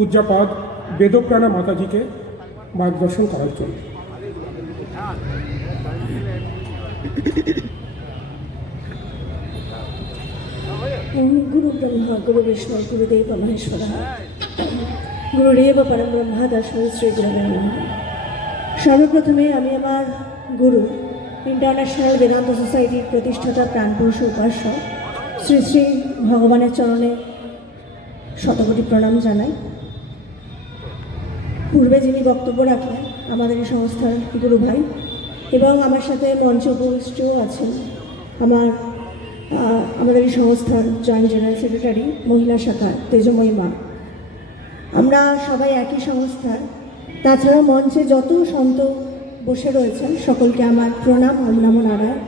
পূজ্যাপাদ বেদপ্রাণা মাতাজিকে মার্গদর্শন করার জন্য। গুরু ব্রহ্মা গুরু বিষ্ণু গুরুদেব মহেশ্বর গুরুরেব পরম ব্রহ্মা তস্मै শ্রী গুরুবে নমঃ। সর্বপ্রথমে আমি আমার গুরু ইন্টারন্যাশনাল বেদান্ত সোসাইটির প্রতিষ্ঠাতা প্রাণপুরুষ উপাস্য শ্রী শ্রী ভগবানের চরণে শতকোটি প্রণাম জানাই। পূর্বে যিনি বক্তব্য রাখলেন আমাদের এই সংস্থার গুরু ভাই, এবং আমার সাথে মঞ্চ উপবিষ্টও আছেন আমাদের এই সংস্থার জয়েন্ট জেনারেল সেক্রেটারি মহিলা শাখা তেজময়ী মা। আমরা সবাই একই সংস্থার। তাছাড়া মঞ্চে যত সন্ত বসে রয়েছেন সকলকে আমার প্রণাম, নমো নারায়ণ।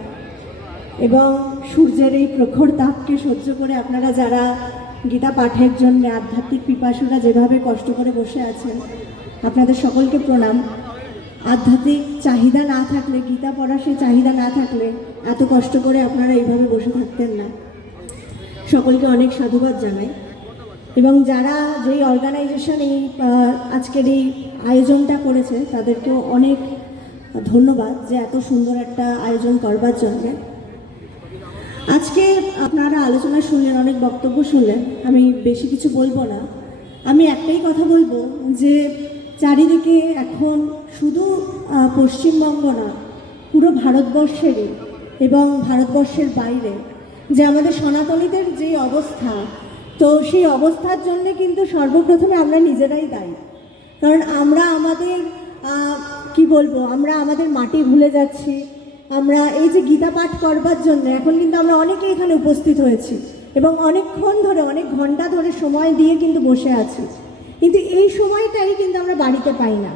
এবং সূর্যের এই প্রখর তাপকে সহ্য করে আপনারা যারা গীতা পাঠের জন্য আধ্যাত্মিক পিপাসুরা যেভাবে কষ্ট করে বসে আছেন, আপনাদের সকলকে প্রণাম। আধ্যাত্মিক চাহিদা না থাকলে, গীতা পড়ার সেই চাহিদা না থাকলে এত কষ্ট করে আপনারা এইভাবে বসে থাকতেন না। সকলকে অনেক সাধুবাদ জানাই। এবং যারা যেই অর্গানাইজেশন এই আজকের এই আয়োজনটা করেছে তাদেরকেও অনেক ধন্যবাদ যে এত সুন্দর একটা আয়োজন করবার জন্য। আজকে আপনারা আলোচনা শুনলেন, অনেক বক্তব্য শুনলেন, আমি বেশি কিছু বলবো না। আমি একটাই কথা বলবো যে চারিদিকে এখন শুধু পশ্চিমবঙ্গ না, পুরো ভারতবর্ষেরই এবং ভারতবর্ষের বাইরে যে আমাদের সনাতনীদের যে অবস্থা, তো সেই অবস্থার জন্য কিন্তু সর্বপ্রথমে আমরা নিজেরাই দায়ী। কারণ আমরা আমাদের আমরা আমাদের মাটি ভুলে যাচ্ছি। আমরা এই যে গীতা পাঠ করবার জন্য এখন কিন্তু আমরা অনেকে এখানে উপস্থিত হয়েছি এবং অনেকক্ষণ ধরে, অনেক ঘন্টা ধরে সময় দিয়ে কিন্তু বসে আছি, কিন্তু এই সময়টাই কিন্তু আমরা বাড়িতে পাই না।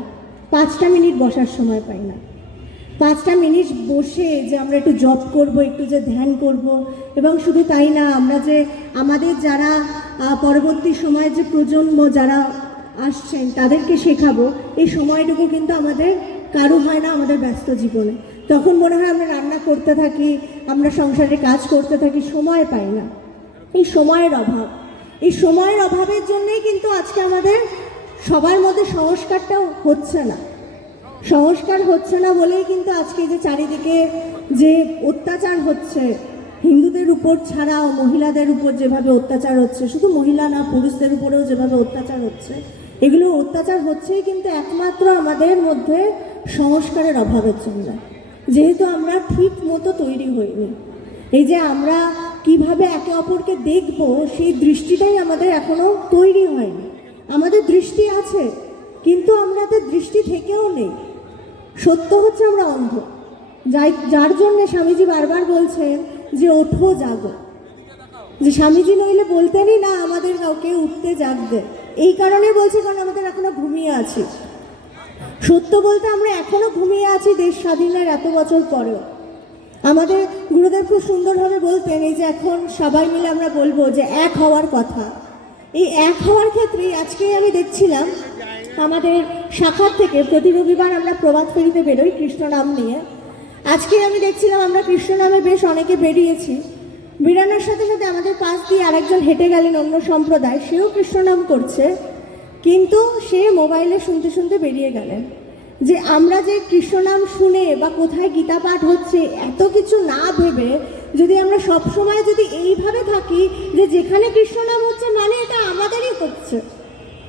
5টা মিনিট বসার সময় পাই না। 5টা মিনিট বসে যে আমরা একটু জপ করব, একটু যে ধ্যান করব, এবং শুধু তাই না, আমরা যে আমাদের যারা পরবর্তী সময়ে যে প্রজন্ম যারা আসছেন তাদেরকে শেখাবো, এই সময়টুকু কিন্তু আমাদের কারো হয় না আমাদের ব্যস্ত জীবনে। তখন মনে হয় আমরা রান্না করতে থাকি, আমরা সংসারে কাজ করতে থাকি, সময় পাই না। এই সময়ের অভাব, এই সময়ের অভাবের জন্যই কিন্তু আজকে আমাদের সবার মধ্যে সংস্কারটাও হচ্ছে না। সংস্কার হচ্ছে না বলেই কিন্তু আজকে যে চারিদিকে যে অত্যাচার হচ্ছে হিন্দুদের উপর ছাড়াও মহিলাদের উপর যেভাবে অত্যাচার হচ্ছে, শুধু মহিলা না পুরুষদের উপরেও যেভাবে অত্যাচার হচ্ছে, এগুলো অত্যাচার হচ্ছেই কিন্তু একমাত্র আমাদের মধ্যে সংস্কারের অভাবের জন্য। যেহেতু আমরা ঠিক মতো তৈরি হইনি, এই যে আমরা কিভাবে একে অপরকে দেখব সেই দৃষ্টিটাই আমাদের এখনো তৈরি হয়নি। আমাদের দৃষ্টি আছে কিন্তু আমাদের দৃষ্টি থেকেও নেই। সত্য হচ্ছে আমরা অন্ধ, যার জন্য স্বামীজি বারবার বলছেন যে ওঠো জাগো। যে স্বামীজি নইলে বলতেনই না আমাদের কাউকে উঠতে জাগতে, এই কারণে বলছে কারণ আমাদের এখনো ঘুমিয়ে আছি। সত্য বলতে আমরা এখনো ঘুমিয়ে আছি দেশ স্বাধীনের এত বছর পরেও। আমাদের গুরুদেব খুব সুন্দরভাবে বলতেন এই যে এখন সবাই মিলে আমরা বলবো যে এক হওয়ার কথা। এই এক হওয়ার ক্ষেত্রে আজকে আমি দেখছিলাম আমাদের শাখার থেকে প্রতি রবিবার আমরা প্রভাত ফেরিতে বেরোই কৃষ্ণ নাম নিয়ে। আজকে আমি দেখছিলাম আমরা কৃষ্ণ নামে বেশ অনেকে বেরিয়েছি। বেরানোর সাথে সাথে আমাদের পাশ দিয়ে আরেকজন হেঁটে গেলেন অন্য সম্প্রদায়, সেও কৃষ্ণ নাম করছে, কিন্তু সে মোবাইলে শুনতে শুনতে বেরিয়ে গেলেন। যে আমরা যে কৃষ্ণ নাম শুনে বা কোথায় গীতা পাঠ হচ্ছে এত কিছু না ভেবে যদি আমরা সবসময় যদি এইভাবে থাকি যে যেখানে কৃষ্ণ নাম হচ্ছে মানে এটা আমাদেরই হচ্ছে,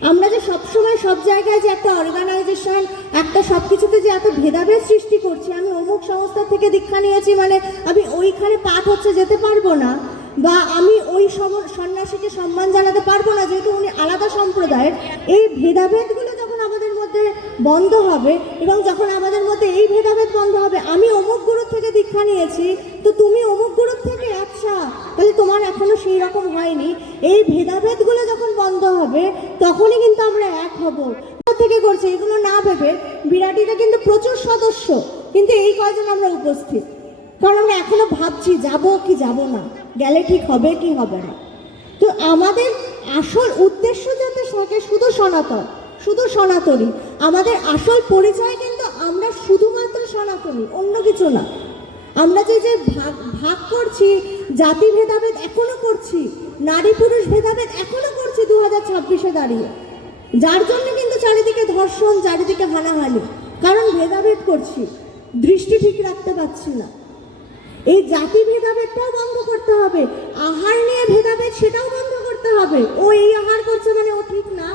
আমরা যে সবসময় সব জায়গায় যে একটা অর্গানাইজেশন একটা সব কিছুতে যে এত ভেদাভেদ সৃষ্টি করছি, আমি অমুক সংস্থা থেকে দীক্ষা নিয়েছি মানে আমি ওইখানে পাঠ হচ্ছে যেতে পারবো না, বা আমি ওই সন্ন্যাসীকে সম্মান জানাতে পারবো না যেহেতু উনি আলাদা সম্প্রদায়ের। এই ভেদাভেদগুলো যখন আমাদের মধ্যে বন্ধ হবে এবং যখন আমাদের মধ্যে এই ভেদাভেদ বন্ধ হবে, আমি অমুক গুরুর থেকে দীক্ষা নিয়েছি তো তুমি অমুক গুরুর থেকে, আচ্ছা তাহলে তোমার এখনো সেই রকম হয়নি, এই ভেদাভেদগুলো যখন বন্ধ হবে তখনই কিন্তু আমরা এক হব। থেকে করছে এগুলো না ভেবে বিরাটিটা কিন্তু প্রচুর সদস্য, কিন্তু এই কয়জন আমরা উপস্থিত, কারণ আমরা এখনো ভাবছি যাব কি যাব না, গেলে ঠিক হবে কি হবে না। তো আমাদের আসল উদ্দেশ্য যাতে থাকে শুধু সনাতন, শুধু সনাতনী। আমাদের আসল পরিচয় কিন্তু আমরা শুধুমাত্র সনাতনী, অন্য কিছু না। আমরা যে যে ভাগ করছি, জাতি ভেদাভেদ এখনো করছি, নারী পুরুষ ভেদাভেদ এখনো করছি 2026-এ দাঁড়িয়ে। যার জন্য কিন্তু চারিদিকে ধর্ষণ, চারিদিকে হানাহানি, কারণ ভেদাভেদ করছি, দৃষ্টি ঠিক রাখতে পারছি না। এই জাতি ভেদাভেদটাও বন্ধ করতে হবে, আহার নিয়ে ভেদাভেদ সেটাও বন্ধ করতে হবে। ও এই আহার করছে মানে ও ঠিক না,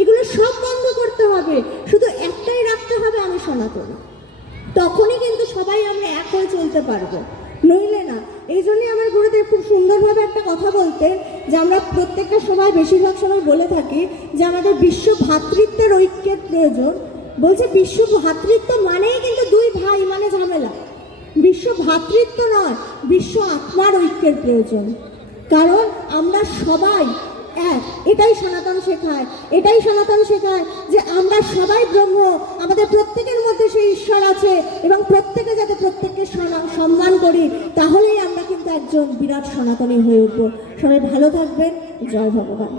এগুলো সব বন্ধ করতে হবে। শুধু একটাই রাখতে হবে, আমি সনাতনী। তখনই কিন্তু সবাই আমরা এক হয়ে চলতে পারবো, নইলে না। এই জন্যই আমার গুরুদেব খুব সুন্দরভাবে একটা কথা বলতেন, যে আমরা প্রত্যেকটা সময়, বেশিরভাগ সময় বলে থাকি যে আমাদের বিশ্ব ভ্রাতৃত্বের ঐক্যের প্রয়োজন। বলছে বিশ্ব ভ্রাতৃত্ব মানেই কিন্তু দুই ভাই মানে ঝামেলা, বিশ্ব ভ্রাতৃত্ব নয়, বিশ্ব আত্মার ঐক্যের প্রয়োজন। কারণ আমরা সবাই এক, এটাই সনাতন শেখায়, এটাই সনাতন শেখায় যে আমরা সবাই ব্রহ্ম, আমাদের প্রত্যেকের মধ্যে সেই ঈশ্বর আছে, এবং প্রত্যেকে যাতে প্রত্যেককে সম্মান করি, তাহলেই আমরা কিন্তু একজন বিরাট সনাতনী হয়ে উঠবো। সবাই ভালো থাকবেন, জয় ভগবান।